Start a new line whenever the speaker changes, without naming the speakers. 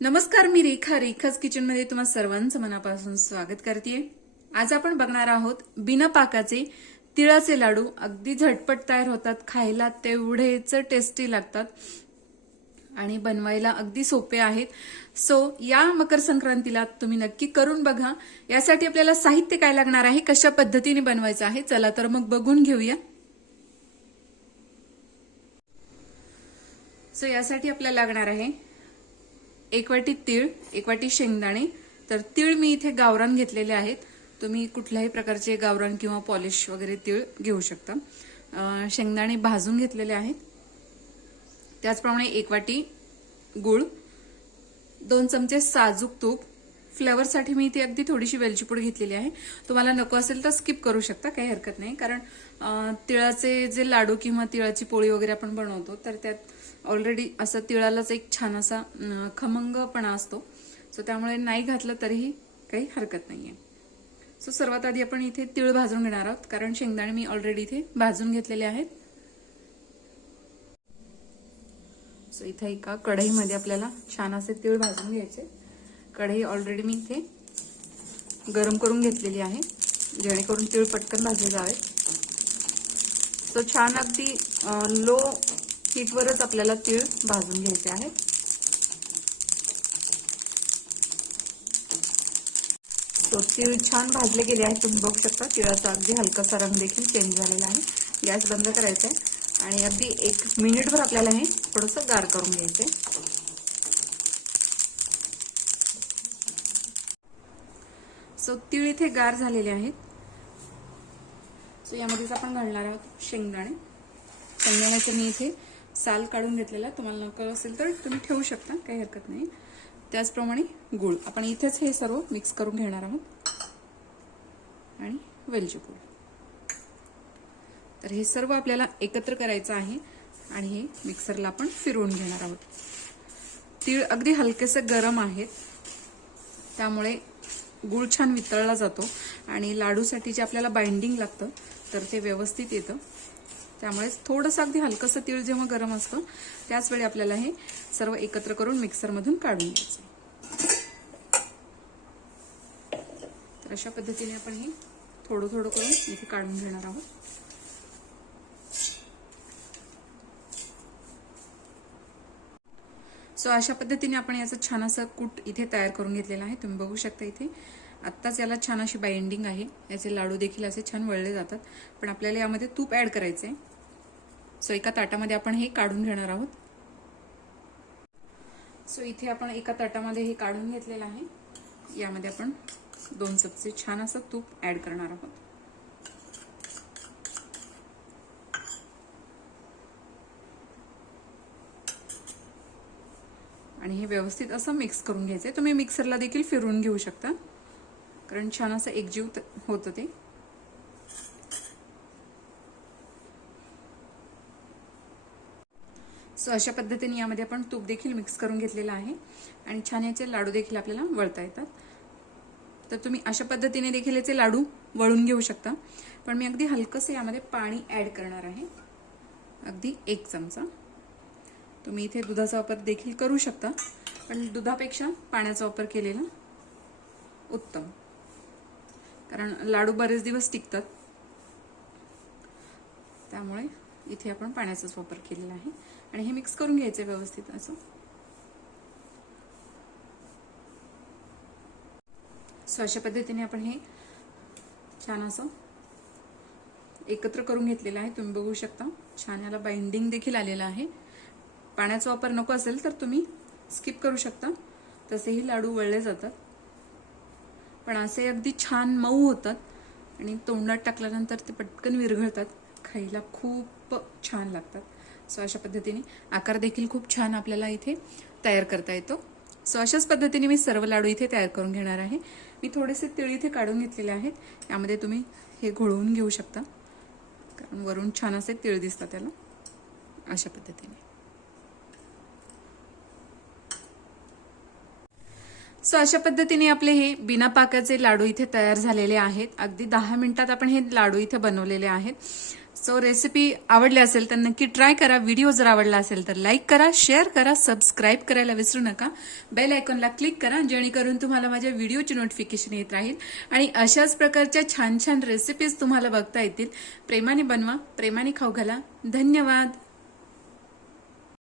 नमस्कार मी रेखा रेखाच किचनमध्ये तुम्हा सर्वांचं मनापासून स्वागत करते आज आपण बघणार आहोत बिना पाकाचे तिळाचे लाडू. अगदी झटपट तयार होतात खायला तेवढेच टेस्टी लागतात आणि बनवायला अगदी सोपे आहेत. सो या मकर संक्रांतीला तुम्ही नक्की करून बघा. यासाठी आपल्याला साहित्य काय लागणार आहे कशा पद्धतीने बनवायचं आहे चला तर मग बघून घेऊया. सो यासाठी आपल्याला लागणार आहे एक वाटी तीळ एक वाटी शेंगदाणे. तर तीळ मी इथे गावरान घेतलेले आहेत. तुम्ही कुठल्याही प्रकारचे गावरान किंवा पॉलिश वगैरे तीळ घेऊ शकता. शेंगदाणे भाजून घेतलेले आहेत. त्याचप्रमाणे एक वाटी गूळ दोन चमचे साजूक तूप फ्लेवरसाठी मी इथे अगदी थोडीशी वेलचीपूड घेतलेली आहे. तुम्हाला नको असेल तर स्किप करू शकता काही हरकत नाही. कारण तिळाचे जे लाडू किंवा तिळाची पोळी वगैरे आपण बनवतो तर त्यात ऑलरेडी असं तिळालाच एक छान असा खमंगपणा असतो. सो त्यामुळे नाही घातलं तरीही काही हरकत नाहीये. सो सर्वात आधी आपण इथे तिळ भाजून घेणार आहोत कारण शेंगदाणे मी ऑलरेडी इथे भाजून घेतलेले आहेत. सो इथे एका कढईमध्ये आपल्याला छान असे तिळ भाजून घ्यायचे. कढई ऑलरेडी मी इथे गरम करून घेतलेली आहे जेणेकरून तीळ पटकन भाजले जावेत सो छान अगदी लो हीटवरच आपल्याला तीळ भाजून घ्यायचे आहे. सो तीळ छान भाजले गेले आहे तुम्ही बघू शकता तिळाचा अगदी हलकासा रंग देखील चेंज झालेला आहे. गॅस बंद करायचा आहे आणि अगदी एक मिनिटभर आपल्याला हे थोडंसं गार करून घ्यायचं आहे. सो तीळ इथे गार झालेले आहेत. सो यामध्येच आपण घालणार आहोत शेंगदाणे. शेंगदाण्याचं मी इथे साल काढून घेतलेला. तुम्हाला नको असेल तर तुम्ही ठेवू शकता काही हरकत नाही. त्याचप्रमाणे गुळ. आपण इथेच हे सर्व मिक्स करून घेणार आहोत. आणि वेलची गुळ तर हे सर्व आपल्याला एकत्र करायचं आहे आणि हे मिक्सरला आपण फिरवून घेणार आहोत. तीळ अगदी हलकेसे गरम आहेत. त्यामुळे गुळ छान वितळला जातो आणि लाडूसाठी जे आपल्याला बाइंडिंग लागतं तर ते व्यवस्थित येतं. त्यामुळे थोडंसं अगदी हलकंसं तीळ जेव्हा गरम असतं त्याचवेळी आपल्याला हे सर्व एकत्र करून मिक्सरमधून काढून घ्यायचं. तर अशा पद्धतीने आपण हे थोडं थोडं करून इथे काढून घेणार आहोत. सो अशा पद्धतीने आपण याचं छान असं कूट इथे तयार करून घेतलेलं आहे. तुम्ही बघू शकता इथे. आत्ताच याला छान अशी बाइंडिंग आहे. याचे लाडू देखील असे छान वळले जातात. पण आपल्याला यामध्ये तूप ॲड करायचं आहे सो एका ताटामध्ये आपण हे काढून घेणार आहोत. सो इथे आपण एका ताटामध्ये हे काढून घेतलेलं आहे. यामध्ये आपण दोन चमचे छान असं तूप ॲड करणार आहोत. आणि हे व्यवस्थित असं मिक्स करून घ्यायचं आहे तुम्ही मिक्सरला देखील फिरवून घेऊ शकता. कारण छान असं एकजीव होतं ते. सो अशा पद्धतीने यामध्ये आपण तूप देखील मिक्स करून घेतलेलं आहे. आणि छान याचे लाडू देखील आपल्याला वळता येतात. तर तुम्ही अशा पद्धतीने देखील याचे लाडू वळून घेऊ शकता. पण मी अगदी हलकंसं यामध्ये पाणी ॲड करणार आहे. अगदी एक चमचा. तुम्ही इथे दुधाचा वापर देखील करू शकता पण दुधापेक्षा पाण्याचा वापर केलेला उत्तम. कारण लाडू बरेच दिवस टिकतात. त्यामुळे इथे आपण पाण्याचाच वापर केलेला आहे. आणि हे मिक्स करून घ्यायचं व्यवस्थित असं. सो अशा पद्धतीने आपण हे छान असं एकत्र करून घेतलेलं आहे. तुम्ही बघू शकता छान याला बाइंडिंग देखील आलेलं आहे. पाण्याचा वापर नको असेल तर तुम्ही स्किप करू शकता. तसेही लाडू वळले जातात. पण असे अगदी छान मऊ होतात आणि तोंडात टाकल्यानंतर ते पटकन विरघळतात. खायला खूप छान लागतात. सो अशा पद्धतीने आकार देखील खूप छान आपल्याला इथे तयार करता येतो. सो अशाच पद्धतीने मी सर्व लाडू इथे तयार करून घेणार आहे. मी थोडेसे तिळ इथे काढून घेतलेले आहेत. यामध्ये तुम्ही हे घोळवून घेऊ शकता. कारण वरून छान असे तिळ दिसतात त्याला. अशा पद्धतीने. सो अशा पद्धतीने आपले हे बिना पाकाचे लाडू इथे तयार झालेले आहेत. अगदी दहा मिनिटात आपण हे लाडू इथे बनवलेले आहेत. सो रेसिपी आवडली असेल तर नक्की ट्राय करा. व्हिडिओ जर आवडला असेल तर लाईक करा शेअर करा सबस्क्राईब करायला विसरू नका. बेल आयकॉनला क्लिक करा जेणेकरून तुम्हाला माझ्या व्हिडिओची नोटिफिकेशन येत राहील. आणि अशाच प्रकारच्या छान छान रेसिपीज तुम्हाला बघता येतील. प्रेमाने बनवा प्रेमाने खाऊ घाला. धन्यवाद.